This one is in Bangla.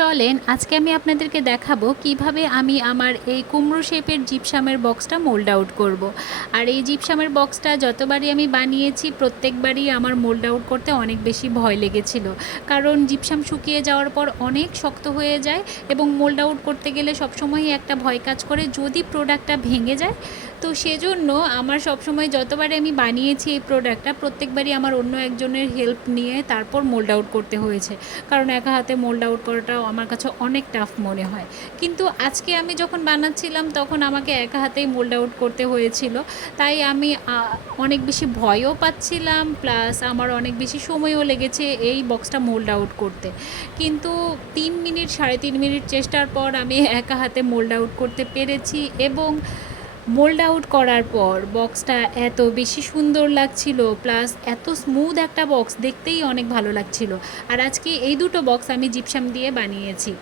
চলেন আজকে আমি আপনাদেরকে দেখাবো কিভাবে আমি আমার এই কুমড়ো শেপের জিপসামের বক্সটা মোল্ড আউট করব। আর এই জিপসামের বক্সটা যতবারই আমি বানিয়েছি প্রত্যেকবারই আমার মোল্ড আউট করতে অনেক বেশি ভয় লেগেছিল, কারণ জিপসাম শুকিয়ে যাওয়ার পর অনেক শক্ত হয়ে যায় এবং মোল্ড আউট করতে গেলে সবসময়ই একটা ভয় কাজ করে যদি প্রোডাক্টটা ভেঙে যায়। তো সেজন্য আমার সবসময় যতবারে আমি বানিয়েছি এই প্রোডাক্টটা প্রত্যেকবারই আমার অন্য একজনের হেল্প নিয়ে তারপর মোল্ড আউট করতে হয়েছে, কারণ একা হাতে মোল্ড আউট করাটাও আমার কাছে অনেক টাফ মনে হয়। কিন্তু আজকে আমি যখন বানাচ্ছিলাম তখন আমাকে একা হাতেই মোল্ড আউট করতে হয়েছিল, তাই আমি অনেক বেশি ভয়ও পাচ্ছিলাম, প্লাস আমার অনেক বেশি সময়ও লেগেছে এই বক্সটা মোল্ড আউট করতে। কিন্তু 3 মিনিট 3.5 মিনিট চেষ্টার পর আমি একা হাতে মোল্ড আউট করতে পেরেছি এবং মোল্ড আউট করার পর বক্সটা এত বেশি সুন্দর লাগছিল, প্লাস এত স্মুথ একটা বক্স, দেখতেই অনেক ভালো লাগছিল। আর আজকে এই দুটো বক্স আমি জিপসাম দিয়ে বানিয়েছি।